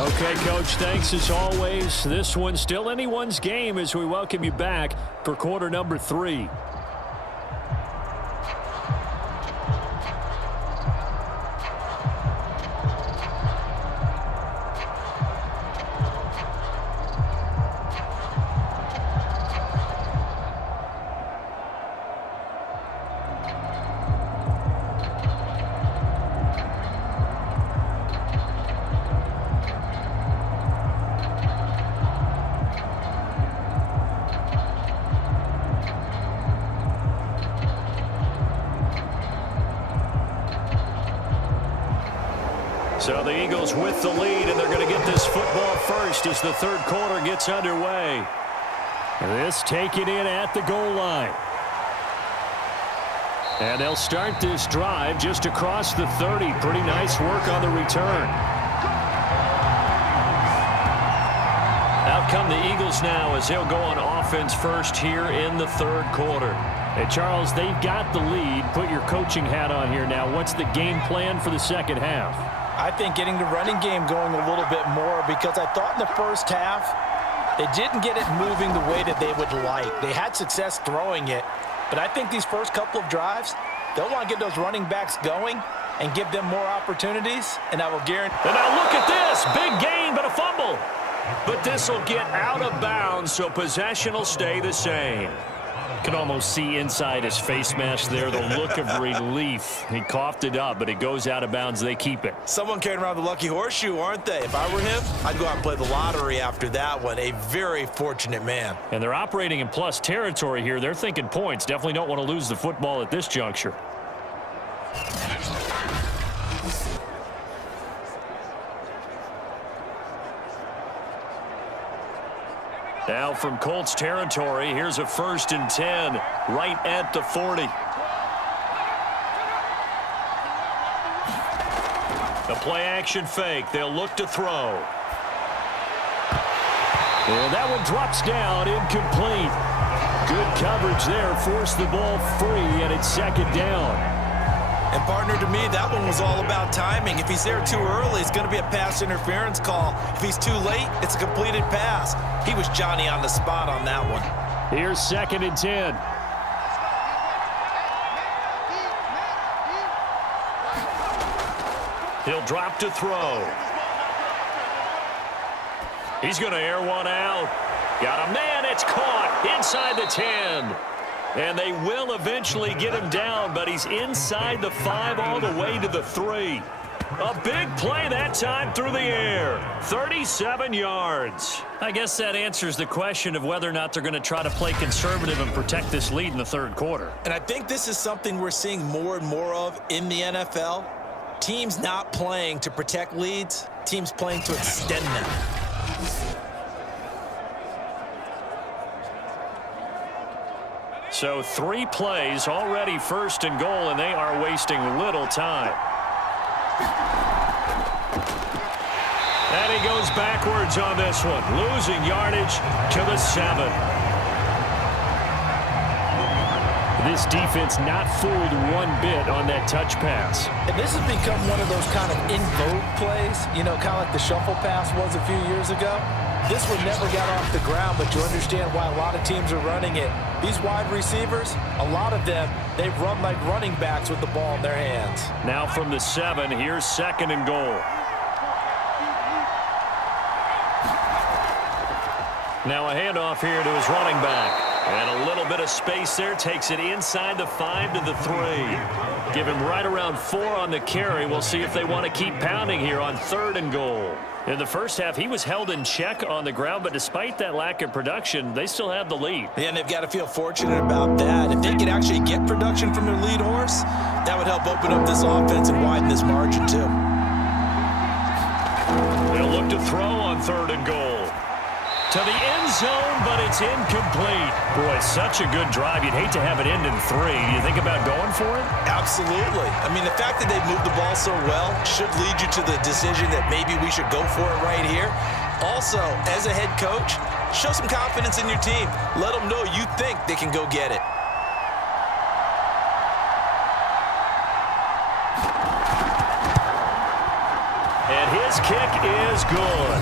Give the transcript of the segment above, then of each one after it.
Okay, Coach, thanks as always. This one's still anyone's game as we welcome you back for quarter number 3. So the Eagles with the lead, and they're going to get this football first as the third quarter gets underway. This taken in at the goal line. And they'll start this drive just across the 30. Pretty nice work on the return. Out come the Eagles now as they'll go on offense first here in the third quarter. Hey, Charles, they've got the lead. Put your coaching hat on here now. What's the game plan for the second half? I think getting the running game going a little bit more, because I thought in the first half they didn't get it moving the way that they would like. They had success throwing it, but I think these first couple of drives, they'll want to get those running backs going and give them more opportunities, and I will guarantee. And now look at this. Big gain, but a fumble. But this will get out of bounds, so possession will stay the same. Can almost see inside his face mask there the look of relief. He coughed it up, but it goes out of bounds. They keep it. Someone carrying around the lucky horseshoe, aren't they? If I were him, I'd go out and play the lottery after that one. A very fortunate man. And they're operating in plus territory here. They're thinking points. Definitely don't want to lose the football at this juncture. Now from Colts territory, here's a 1st and 10 right at the 40. The play action fake. They'll look to throw. And that one drops down, incomplete. Good coverage there, forced the ball free, and it's second down. And, partner, to me, that one was all about timing. If he's there too early, it's going to be a pass interference call. If he's too late, it's a completed pass. He was Johnny on the spot on that one. Here's 2nd and 10. He'll drop to throw. He's going to air one out. Got a man. It's caught inside the 10. And they will eventually get him down, but he's inside the 5 all the way to the 3. A big play that time through the air. 37 yards. I guess that answers the question of whether or not they're going to try to play conservative and protect this lead in the third quarter. And I think this is something we're seeing more and more of in the NFL. Teams not playing to protect leads, teams playing to extend them. So 3 plays already 1st and goal, and they are wasting little time. And he goes backwards on this one, losing yardage to the 7. This defense not fooled one bit on that touch pass. And this has become one of those kind of in vogue plays, you know, kind of like the shuffle pass was a few years ago. This one never got off the ground, but you understand why a lot of teams are running it. These wide receivers, a lot of them, they run like running backs with the ball in their hands. Now from the 7, here's 2nd and goal. Now a handoff here to his running back. And a little bit of space there, takes it inside the 5 to the 3. Give him right around 4 on the carry. We'll see if they want to keep pounding here on 3rd and goal. In the first half, he was held in check on the ground, but despite that lack of production, they still have the lead. Yeah, and they've got to feel fortunate about that. If they could actually get production from their lead horse, that would help open up this offense and widen this margin, too. They'll look to throw on 3rd and goal. To the end zone, but it's incomplete. Boy, such a good drive. You'd hate to have it end in 3. Do you think about going for it? Absolutely. I mean, the fact that they've moved the ball so well should lead you to the decision that maybe we should go for it right here. Also, as a head coach, show some confidence in your team. Let them know you think they can go get it. And his kick is good.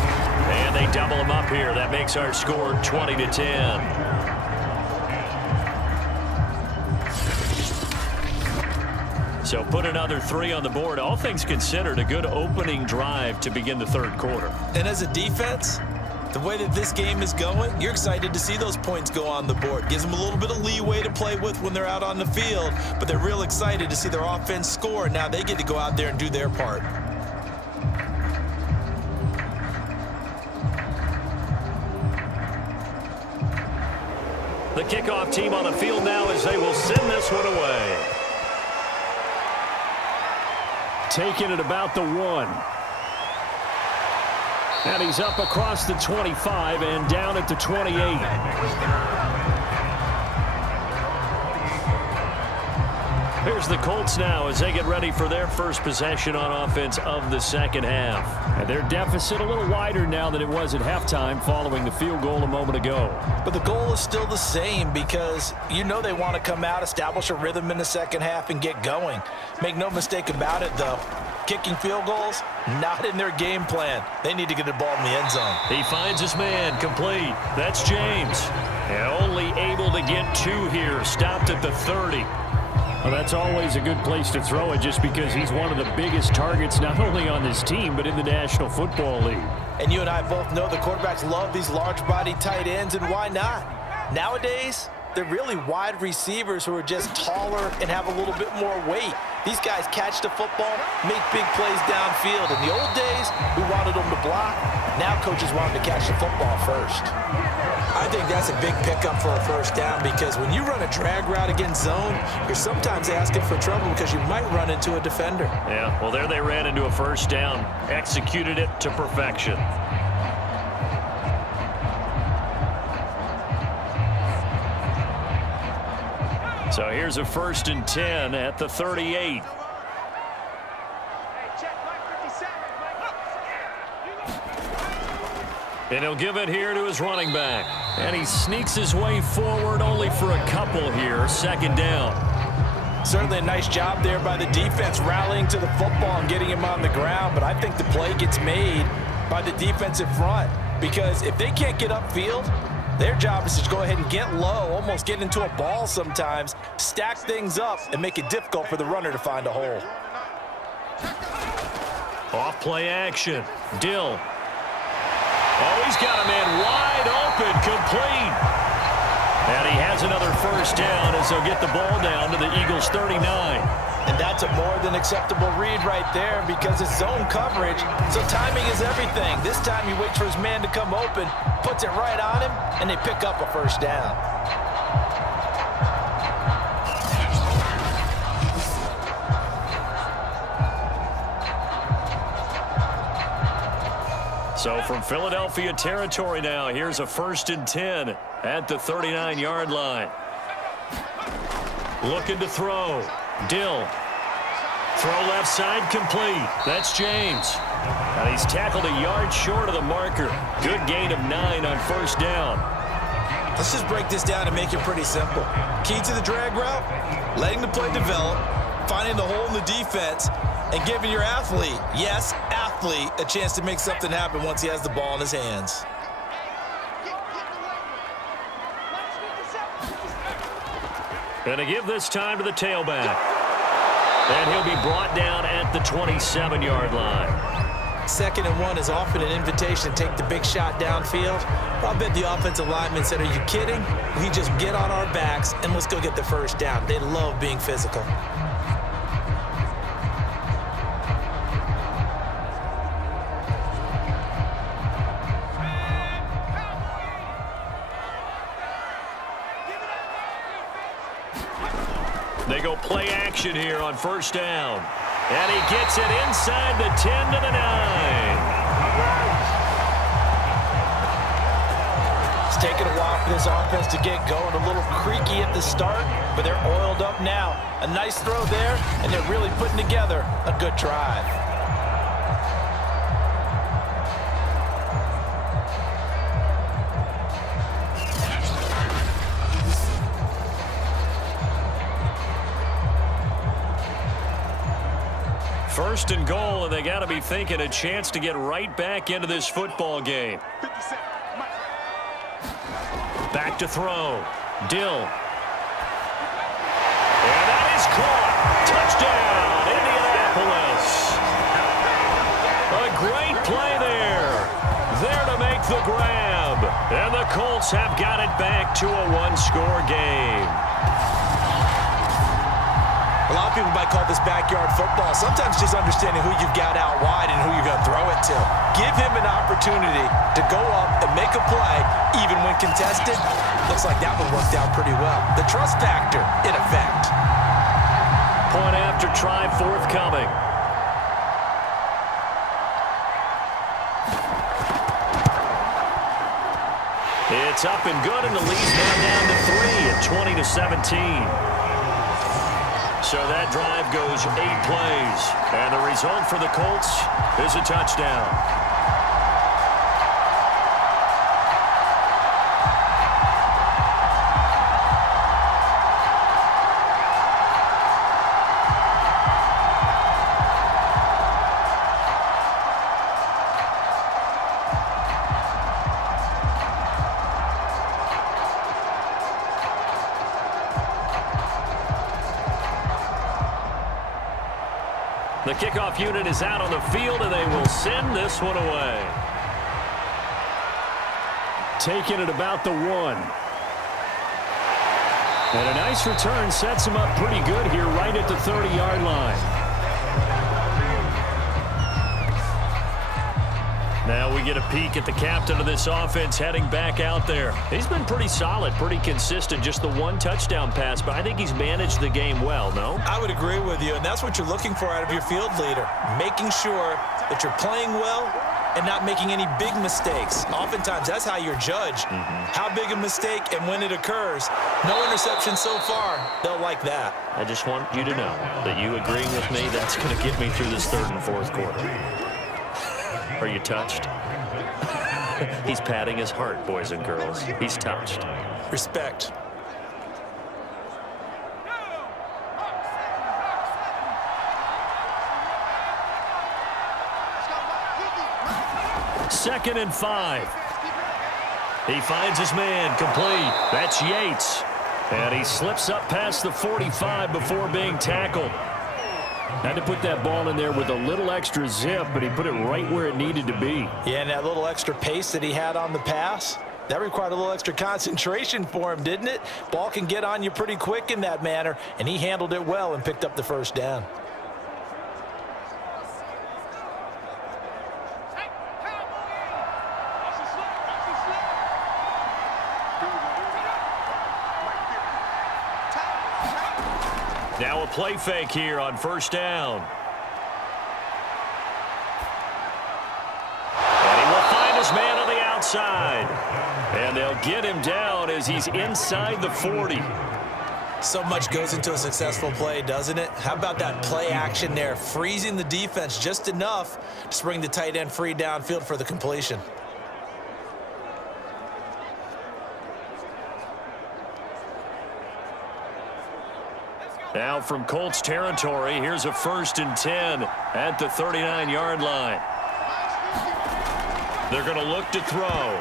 And they double him up here. That makes our score 20-10. So put another 3 on the board. All things considered, a good opening drive to begin the third quarter. And as a defense, the way that this game is going, you're excited to see those points go on the board. Gives them a little bit of leeway to play with when they're out on the field, but they're real excited to see their offense score. Now they get to go out there and do their part. The kickoff team on the field now as they will send this one away. Taking it about the 1. And he's up across the 25 and down at the 28. Here's the Colts now as they get ready for their first possession on offense of the second half. And their deficit a little wider now than it was at halftime following the field goal a moment ago. But the goal is still the same because you know they want to come out, establish a rhythm in the second half, and get going. Make no mistake about it, though. Kicking field goals, not in their game plan. They need to get the ball in the end zone. He finds his man, complete. That's James. And only able to get 2 here, stopped at the 30. Well, that's always a good place to throw it just because he's one of the biggest targets not only on this team but in the National Football League. And you and I both know the quarterbacks love these large-body tight ends, and why not? Nowadays, they're really wide receivers who are just taller and have a little bit more weight. These guys catch the football, make big plays downfield. In the old days, we wanted them to block. Now coaches want them to catch the football first. I think that's a big pickup for a first down because when you run a drag route against zone, you're sometimes asking for trouble because you might run into a defender. Yeah, well, there they ran into a first down. Executed it to perfection. So here's a 1st and 10 at the 38. And he'll give it here to his running back. And he sneaks his way forward only for a couple here. 2nd down. Certainly a nice job there by the defense rallying to the football and getting him on the ground. But I think the play gets made by the defensive front because if they can't get upfield, their job is to go ahead and get low, almost get into a ball sometimes, stack things up, and make it difficult for the runner to find a hole. Off play action. Dill. Oh, he's got a man wide open, complete. And he has another first down as they'll get the ball down to the Eagles' 39. And that's a more than acceptable read right there because it's zone coverage, so timing is everything. This time he waits for his man to come open, puts it right on him, and they pick up a first down. So from Philadelphia territory now, here's a 1st and 10 at the 39-yard line. Looking to throw. Dill. Throw left side, complete. That's James. And he's tackled a yard short of the marker. Good gain of 9 on 1st down. Let's just break this down and make it pretty simple. Key to the drag route, letting the play develop, finding the hole in the defense, and giving your athlete, yes, athlete, a chance to make something happen once he has the ball in his hands. And to give this time to the tailback. And he'll be brought down at the 27-yard line. 2nd and 1 is often an invitation to take the big shot downfield. I'll bet the offensive lineman said, are you kidding? We just get on our backs and let's go get the first down. They love being physical. They go play action here on 1st down. And he gets it inside the 10 to the 9. It's taken a while for this offense to get going. A little creaky at the start, but they're oiled up now. A nice throw there, and they're really putting together a good drive. first and goal, and they got to be thinking a chance to get right back into this football game. Back to throw. Dill. And that is caught. Touchdown, Indianapolis. A great play there. There to make the grab. And the Colts have got it back to a one-score game. A lot of people might call this backyard football. Sometimes just understanding who you've got out wide and who you're going to throw it to. Give him an opportunity to go up and make a play, even when contested. Looks like that one worked out pretty well. The trust factor, in effect. Point after try forthcoming. It's up and good, and the lead's now down to 3 at 20-17. So that drive goes 8 plays, and the result for the Colts is a touchdown. The kickoff unit is out on the field, and they will send this one away. Taking it about the 1. And a nice return sets him up pretty good here right at the 30-yard line. Now we get a peek at the captain of this offense heading back out there. He's been pretty solid, pretty consistent, just the one touchdown pass, but I think he's managed the game well, no? I would agree with you, and that's what you're looking for out of your field leader, making sure that you're playing well and not making any big mistakes. Oftentimes, that's how you're judged. How big a mistake and when it occurs. No interception so far. They'll like that. I just want you to know that you agreeing with me, that's going to get me through this third and fourth quarter. Are you touched? He's patting his heart, boys and girls. He's touched. Respect. Second and 5. He finds his man, complete. That's Yates. And he slips up past the 45 before being tackled. Had to put that ball in there with a little extra zip, but he put it right where it needed to be. Yeah, and that little extra pace that he had on the pass, that required a little extra concentration for him, didn't it? Ball can get on you pretty quick in that manner, and he handled it well and picked up the first down. Now a play fake here on first down. And he will find his man on the outside. And they'll get him down as he's inside the 40. So much goes into a successful play, doesn't it? How about that play action there, freezing the defense just enough to bring the tight end free downfield for the completion. Now from Colts territory, here's a 1st and 10 at the 39-yard line. They're going to look to throw.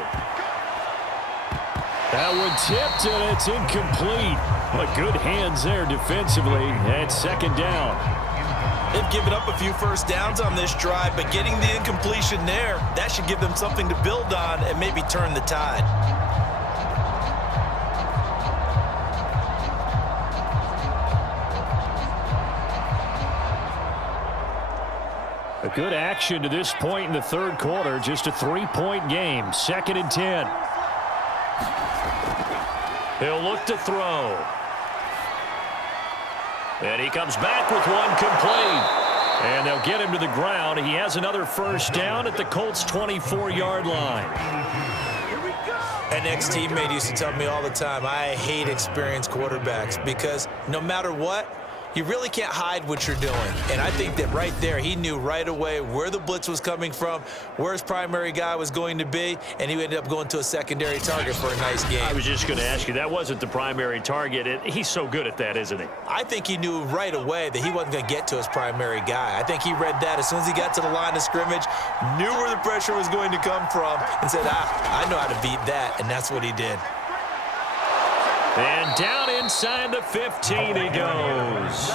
That one tipped, and it's incomplete. But good hands there defensively at second down. They've given up a few first downs on this drive, but getting the incompletion there, that should give them something to build on and maybe turn the tide. A good action to this point in the third quarter. Just a 3-point game. 2nd and 10. He'll look to throw. And he comes back with one complete. And they'll get him to the ground. He has another first down at the Colts' 24-yard line. An ex-teammate used to tell me all the time, I hate experienced quarterbacks because no matter what, you really can't hide what you're doing. And I think that right there, he knew right away where the blitz was coming from, where his primary guy was going to be, and he ended up going to a secondary target for a nice game. I was just going to ask you, that wasn't the primary target. He's so good at that, isn't he? I think he knew right away that he wasn't going to get to his primary guy. I think he read that as soon as he got to the line of scrimmage, knew where the pressure was going to come from, and said, I know how to beat that, and that's what he did. And down inside the 15 he goes.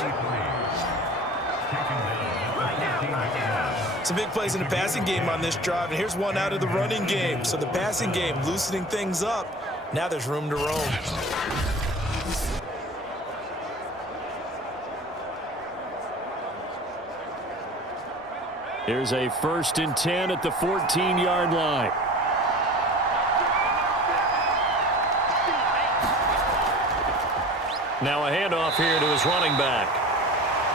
Some big plays in the passing game on this drive, and here's one out of the running game. So the passing game loosening things up. Now there's room to roam. Here's a 1st and 10 at the 14-yard line. Now a handoff here to his running back.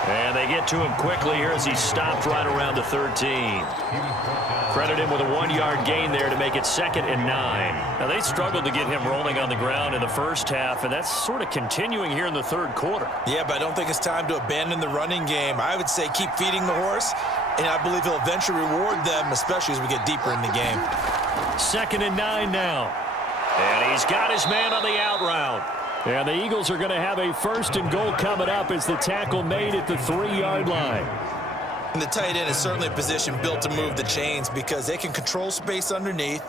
And they get to him quickly here as he stopped right around the 13. Credit him with a 1-yard gain there to make it 2nd and 9. Now they struggled to get him rolling on the ground in the first half, and that's sort of continuing here in the 3rd quarter. Yeah, but I don't think it's time to abandon the running game. I would say keep feeding the horse, and I believe he'll eventually reward them, especially as we get deeper in the game. 2nd and 9 now. And he's got his man on the out route. And the Eagles are going to have a 1st and goal coming up as the tackle made at the 3-yard line. And the tight end is certainly a position built to move the chains because they can control space underneath.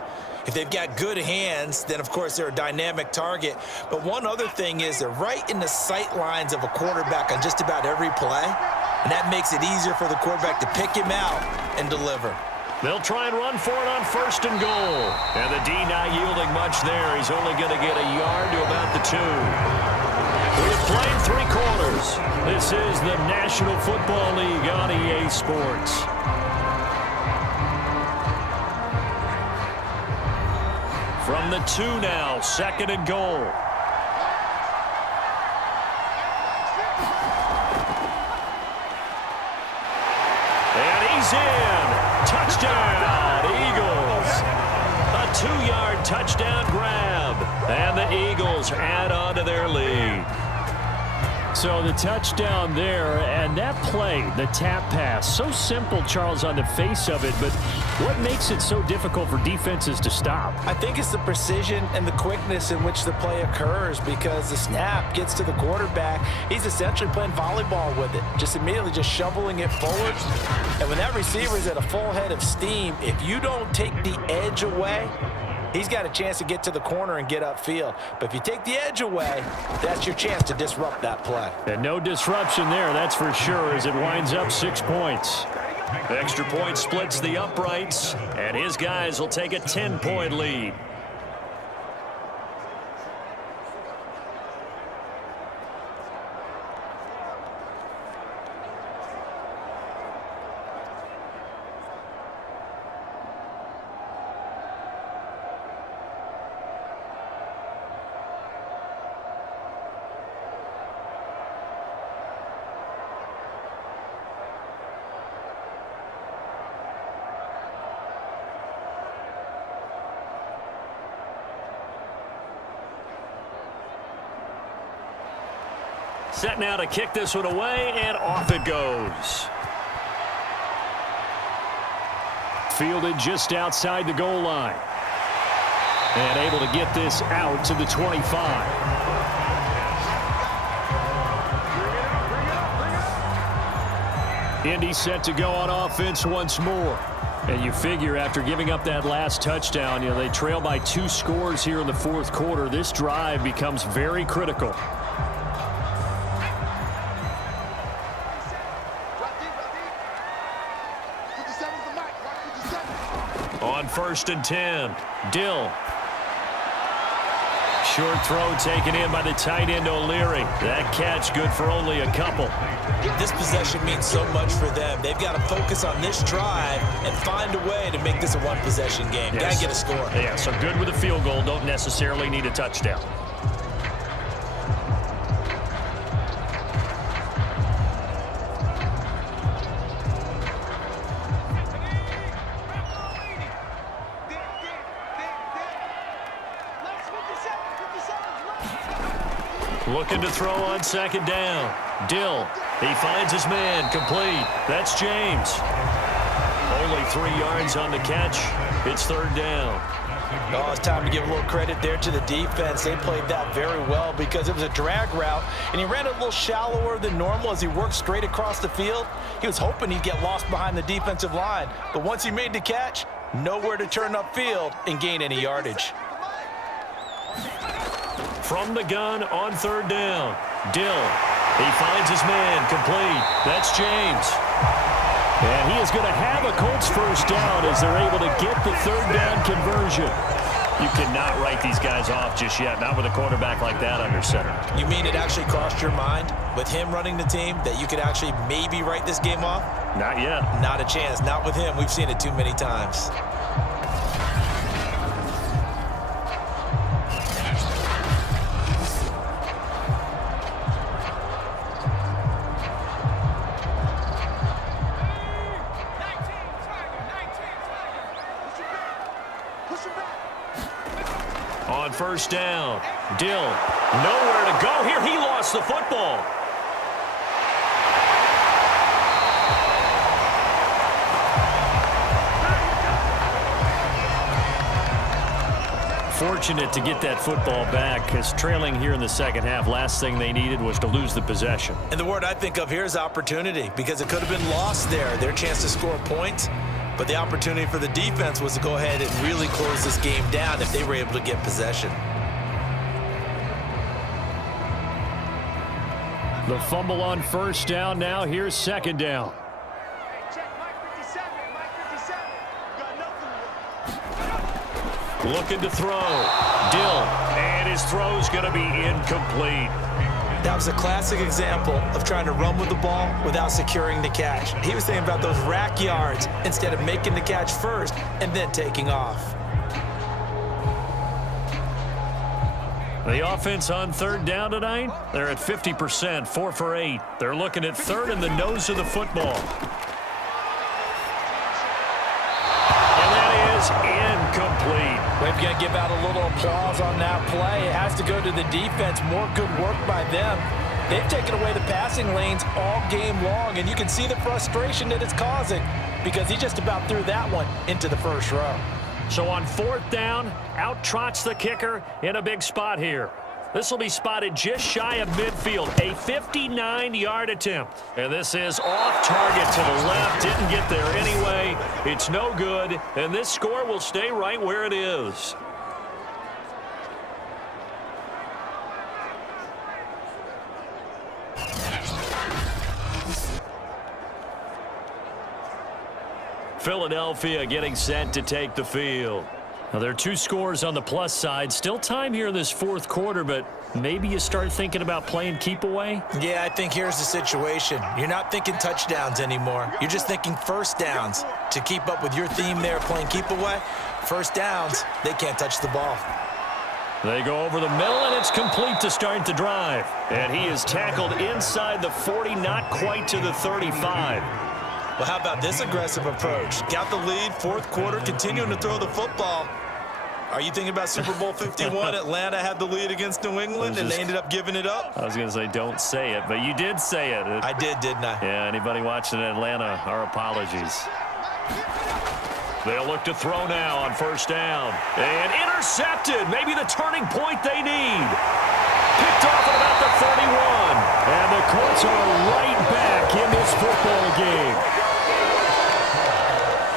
If they've got good hands, then, of course, they're a dynamic target. But one other thing is they're right in the sight lines of a quarterback on just about every play, and that makes it easier for the quarterback to pick him out and deliver. They'll try and run for it on 1st and goal. And the D not yielding much there. He's only going to get a yard to about the 2. We've played 3 quarters. This is the National Football League on EA Sports. From the 2 now, 2nd and goal. And he's in. Touchdown, Eagles. A 2-yard touchdown grab. And the Eagles add on to their lead. So the touchdown there, and that play, the tap pass, so simple, Charles, on the face of it, but what makes it so difficult for defenses to stop? I think it's the precision and the quickness in which the play occurs because the snap gets to the quarterback. He's essentially playing volleyball with it, just immediately just shoveling it forward. And when that receiver is at a full head of steam, if you don't take the edge away, he's got a chance to get to the corner and get upfield. But if you take the edge away, that's your chance to disrupt that play. And no disruption there, that's for sure, as it winds up 6 points. The extra point splits the uprights, and his guys will take a 10-point lead. Set now to kick this one away, and off it goes. Fielded just outside the goal line. And able to get this out to the 25. Indy set to go on offense once more. And you figure after giving up that last touchdown, they trail by 2 scores here in the 4th quarter. This drive becomes very critical. On 1st and 10, Dill. Short throw taken in by the tight end O'Leary. That catch good for only a couple. This possession means so much for them. They've got to focus on this drive and find a way to make this a one-possession game. Yes. Got to get a score. Yeah, so good with a field goal. Don't necessarily need a touchdown. Looking to throw on 2nd down. Dill, he finds his man, complete. That's James. Only 3 yards on the catch. It's third down. Oh, it's time to give a little credit there to the defense. They played that very well because it was a drag route, and he ran a little shallower than normal as he worked straight across the field. He was hoping he'd get lost behind the defensive line, but once he made the catch, nowhere to turn upfield and gain any yardage. From the gun on third down, Dill. He finds his man, complete. That's James. And he is going to have a Colts first down as they're able to get the third down conversion. You cannot write these guys off just yet, not with a quarterback like that under center. You mean it actually crossed your mind with him running the team that you could actually maybe write this game off? Not yet. Not a chance. Not with him. We've seen it too many times. On first down, Dill, nowhere to go here. He lost the football. Fortunate to get that football back, because trailing here in the second half, last thing they needed was to lose the possession. And the word I think of here is opportunity, because it could have been lost there, their chance to score points. But the opportunity for the defense was to go ahead and really close this game down if they were able to get possession. The fumble on first down. Now here's second down. Looking to throw. Dill. And his throw's going to be incomplete. That was a classic example of trying to run with the ball without securing the catch. He was thinking about those rack yards instead of making the catch first and then taking off. The offense on third down tonight, they're at 50%, 4 for 8. They're looking at third in the nose of the football. And that is incomplete. We've got to give out a little applause on that play. It has to go to the defense. More good work by them. They've taken away the passing lanes all game long, and you can see the frustration that it's causing because he just about threw that one into the first row. So on fourth down, out trots the kicker in a big spot here. This will be spotted just shy of midfield, a 59-yard attempt. And this is off target to the left, didn't get there anyway. It's no good, and this score will stay right where it is. Philadelphia getting set to take the field. Now, there are 2 scores on the plus side. Still time here in this fourth quarter, but maybe you start thinking about playing keep away? Yeah, I think here's the situation. You're not thinking touchdowns anymore. You're just thinking first downs. To keep up with your theme there, playing keep away, first downs, they can't touch the ball. They go over the middle, and it's complete to start the drive. And he is tackled inside the 40, not quite to the 35. Well, how about this aggressive approach? Got the lead, fourth quarter, continuing to throw the football. Are you thinking about Super Bowl 51? Atlanta had the lead against New England, and they ended up giving it up? I was going to say don't say it, but you did say it. I did, didn't I? Yeah, anybody watching Atlanta, our apologies. They'll look to throw now on first down. And intercepted. Maybe the turning point they need. Picked off at about the 31. And the Colts are right back in this football game.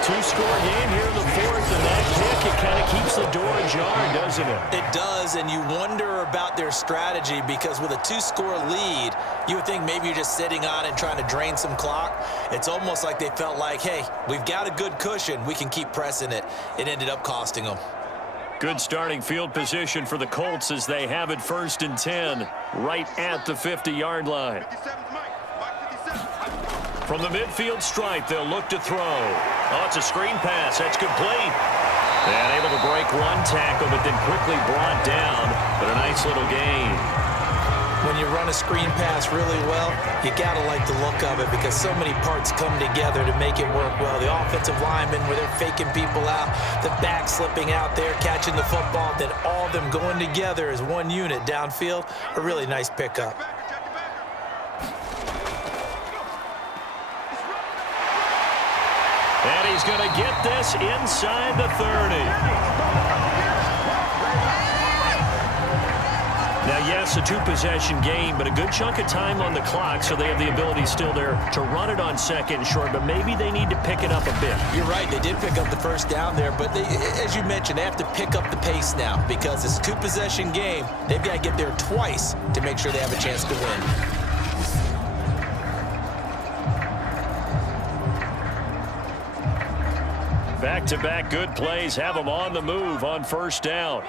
2-score game here in the fourth, and that kick, it kind of keeps the door ajar, doesn't it? It does, and you wonder about their strategy because with a 2-score lead, you would think maybe you're just sitting on and trying to drain some clock. It's almost like they felt like, hey, we've got a good cushion. We can keep pressing it. It ended up costing them. Good starting field position for the Colts as they have it 1st and 10, right at the 50-yard line. From the midfield stripe, they'll look to throw. Oh, it's a screen pass. That's complete. And able to break one tackle, but then quickly brought down. But a nice little gain. When you run a screen pass really well, you got to like the look of it because so many parts come together to make it work well. The offensive linemen, where they're faking people out, the back slipping out there, catching the football, then all of them going together as one unit downfield. A really nice pickup. he's going to get this inside the 30. Now, yes, a two-possession game, but a good chunk of time on the clock, so they have the ability still there to run it on second and short, but maybe they need to pick it up a bit. You're right. They did pick up the first down there, but they, as you mentioned, they have to pick up the pace now because it's a two-possession game. They've got to get there twice to make sure they have a chance to win. Back-to-back good plays have them on the move on first down.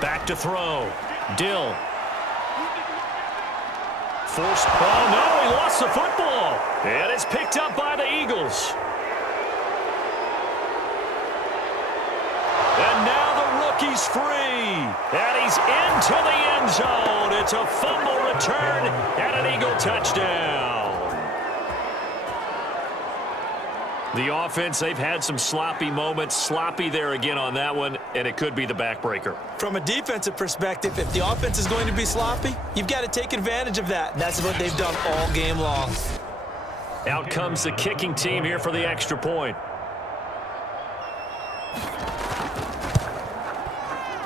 Back to throw. Dill. Forced. Oh, no, he lost the football. And it's picked up by the Eagles. And now the rookie's free. And he's into the end zone. It's a fumble return and an Eagle touchdown. The offense, they've had some sloppy moments. Sloppy there again on that one, and it could be the backbreaker. From a defensive perspective, if the offense is going to be sloppy, you've got to take advantage of that. And that's what they've done all game long. Out comes the kicking team here for the extra point.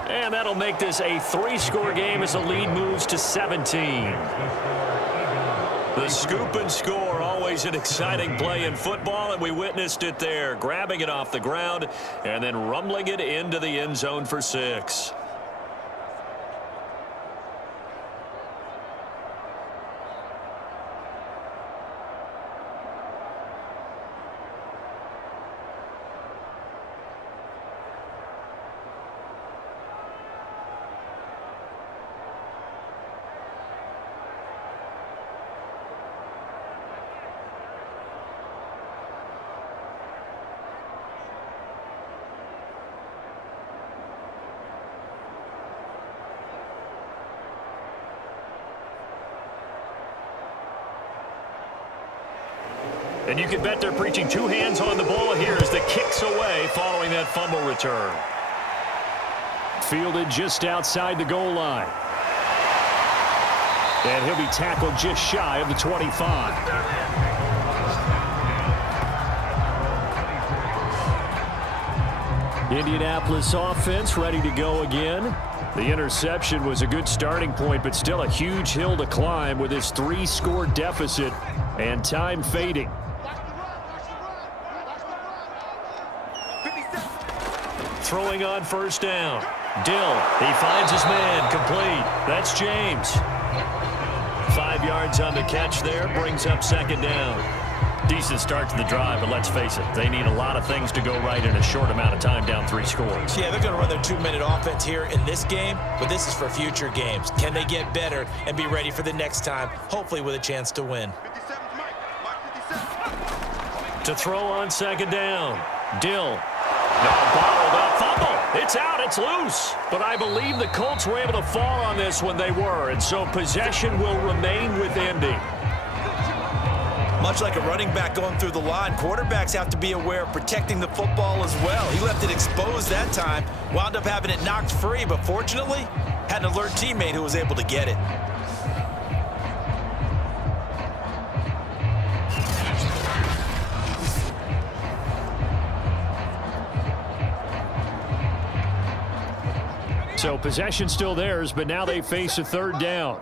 And that'll make this a 3-score game as the lead moves to 17. The scoop and score, always an exciting play in football, and we witnessed it there, grabbing it off the ground and then rumbling it into the end zone for 6. And you can bet they're preaching 2 hands on the ball here as the kick's away following that fumble return. Fielded just outside the goal line. And he'll be tackled just shy of the 25. Indianapolis offense ready to go again. The interception was a good starting point, but still a huge hill to climb with his 3-score deficit and time fading. Throwing on first down. Dill, he finds his man, complete. That's James. 5 yards on the catch there, brings up second down. Decent start to the drive, but let's face it, they need a lot of things to go right in a short amount of time, down 3 scores. Yeah, they're going to run their 2-minute offense here in this game, but this is for future games. Can they get better and be ready for the next time, hopefully with a chance to win? To throw on second down. Dill. No, bottled up fumble. It's out. It's loose. But I believe the Colts were able to fall on this when they were, and so possession will remain with Indy. Much like a running back going through the line, quarterbacks have to be aware of protecting the football as well. He left it exposed that time, wound up having it knocked free, but fortunately, had an alert teammate who was able to get it. So possession still theirs, but now they face a third down.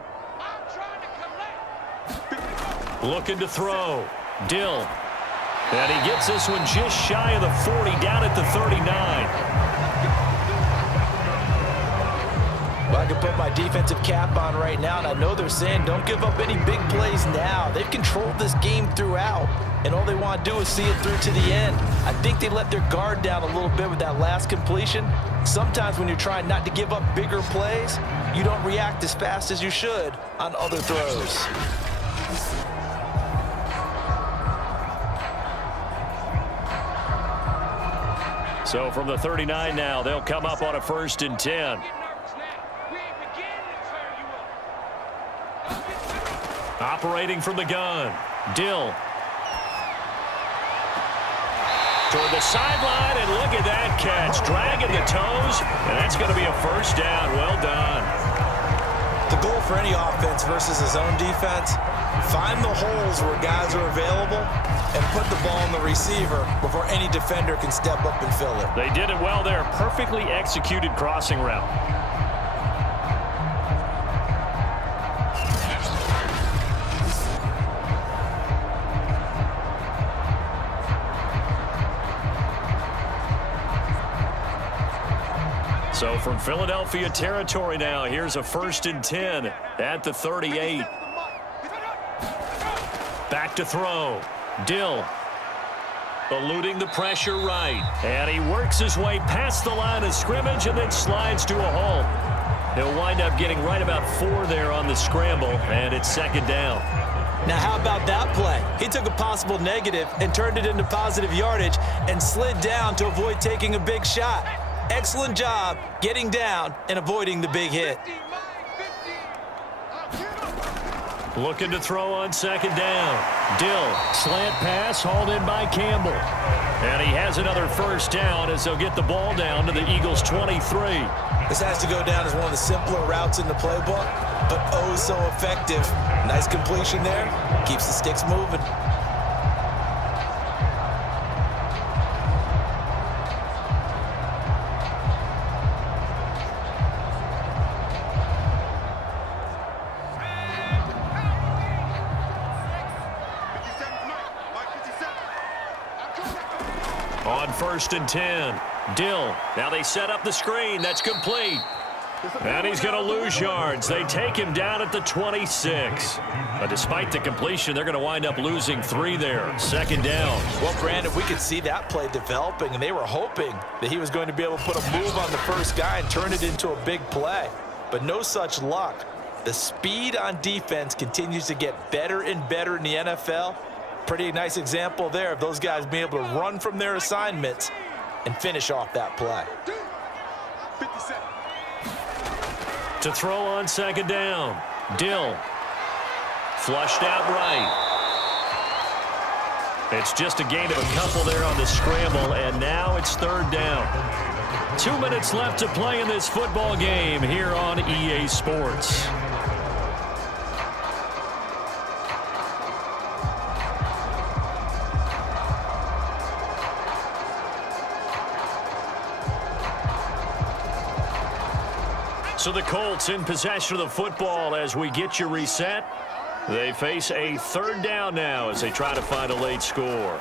Looking to throw. Dill. And he gets this one just shy of the 40, down at the 39. Well, I can put my defensive cap on right now, and I know they're saying don't give up any big plays now. They've controlled this game throughout, and all they want to do is see it through to the end. I think they let their guard down a little bit with that last completion. Sometimes when you're trying not to give up bigger plays, you don't react as fast as you should on other throws. So from the 39 now, they'll come up on a 1st and 10. Operating from the gun. Dill. Toward the sideline, and look at that catch. Dragging the toes, and that's going to be a first down. Well done. The goal for any offense versus his own defense, find the holes where guys are available and put the ball on the receiver before any defender can step up and fill it. They did it well there. Perfectly executed crossing route. So from Philadelphia territory now, here's a 1st and 10 at the 38. Back to throw. Dill eluding the pressure right. And he works his way past the line of scrimmage and then slides to a halt. He'll wind up getting right about 4 there on the scramble, and it's 2nd down. Now, how about that play? He took a possible negative and turned it into positive yardage and slid down to avoid taking a big shot. Excellent job getting down and avoiding the big hit. Looking to throw on 2nd down. Dill, slant pass, hauled in by Campbell. And he has another 1st down as they'll get the ball down to the Eagles' 23. This has to go down as one of the simpler routes in the playbook, but oh so effective. Nice completion there. Keeps the sticks moving. On 1st and 10, Dill. Now they set up the screen. That's complete. And he's going to lose yards. They take him down at the 26. But despite the completion, they're going to wind up losing 3 there. 2nd down. Well, Brandon, we could see that play developing, and they were hoping that he was going to be able to put a move on the first guy and turn it into a big play. But no such luck. The speed on defense continues to get better and better in the NFL. Pretty nice example there of those guys being able to run from their assignments and finish off that play. To throw on 2nd down. Dill. Flushed out right. It's just a gain of a couple there on the scramble, and now it's 3rd down. 2 minutes left to play in this football game here on EA Sports. So the Colts in possession of the football as we get you reset. They face a 3rd down now as they try to find a late score. And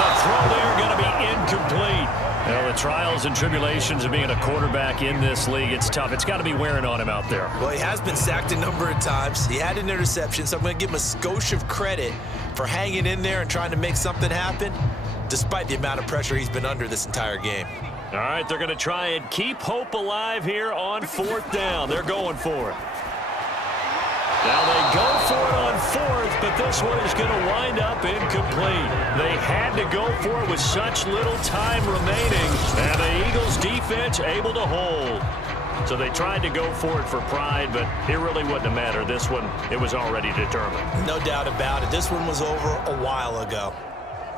the throw there going to be incomplete. Well, the trials and tribulations of being a quarterback in this league, it's tough. It's got to be wearing on him out there. Well, he has been sacked a number of times. He had an interception, so I'm going to give him a skosh of credit for hanging in there and trying to make something happen, despite the amount of pressure he's been under this entire game. All right, they're going to try and keep hope alive here on 4th down. They're going for it. Now they go for it on 4th, but this one is going to wind up incomplete. They had to go for it with such little time remaining, and the Eagles defense able to hold. So they tried to go for it for pride, but it really wouldn't have mattered. This one, it was already determined. No doubt about it. This one was over a while ago.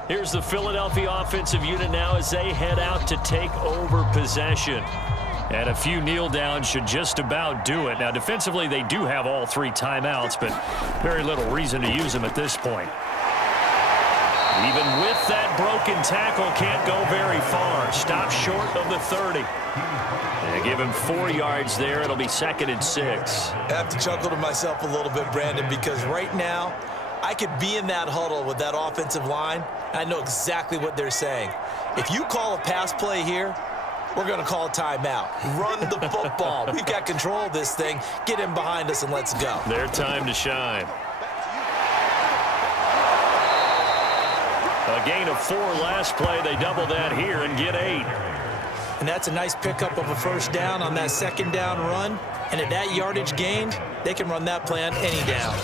Here's the Philadelphia offensive unit now as they head out to take over possession. And a few kneel downs should just about do it. Now, defensively, they do have all 3 timeouts, but very little reason to use them at this point. Even with that broken tackle, can't go very far. Stop short of the 30. And give him 4 yards there. It'll be 2nd and 6. I have to chuckle to myself a little bit, Brandon, because right now, I could be in that huddle with that offensive line. I know exactly what they're saying. If you call a pass play here, we're going to call a timeout. Run the football. We've got control of this thing. Get him behind us and let's go. Their time to shine. A gain of 4 last play. They double that here and get 8. And that's a nice pickup of a 1st down on that 2nd down run. And at that yardage gained, they can run that play on any down.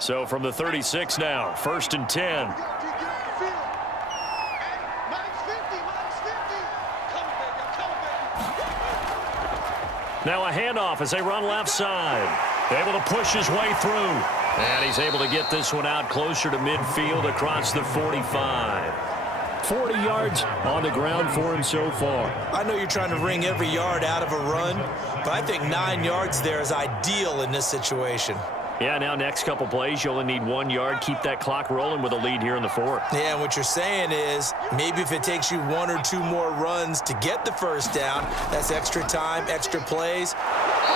So from the 36 now, 1st and 10. Now a handoff as they run left side. Able to push his way through. And he's able to get this one out closer to midfield across the 45. 40 yards on the ground for him so far. I know you're trying to wring every yard out of a run, but I think 9 yards there is ideal in this situation. Yeah, now next couple plays, you only need 1 yard. Keep that clock rolling with a lead here in the fourth. Yeah, and what you're saying is maybe if it takes you 1 or 2 more runs to get the first down, that's extra time, extra plays.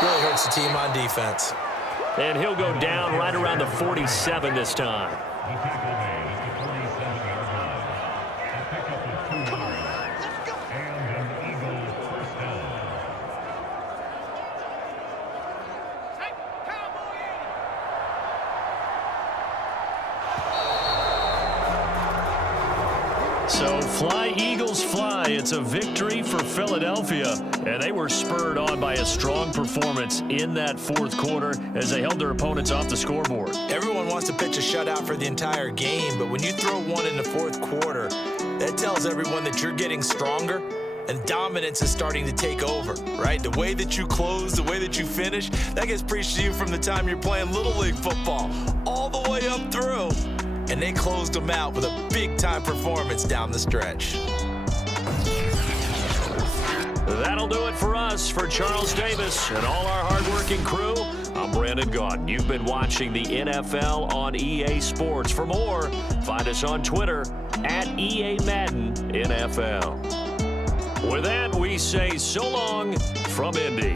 Really hurts the team on defense. And he'll go down right around the 47 this time. So fly, Eagles, fly. It's a victory for Philadelphia. And they were spurred on by a strong performance in that fourth quarter as they held their opponents off the scoreboard. Everyone wants to pitch a shutout for the entire game, but when you throw one in the fourth quarter, that tells everyone that you're getting stronger and dominance is starting to take over, right? The way that you close, the way that you finish, that gets preached to you from the time you're playing Little League football all the way up through. And they closed them out with a big-time performance down the stretch. That'll do it for us. For Charles Davis and all our hardworking crew, I'm Brandon Gaudin. You've been watching the NFL on EA Sports. For more, find us on Twitter at EA Madden NFL. With that, we say so long from Indy.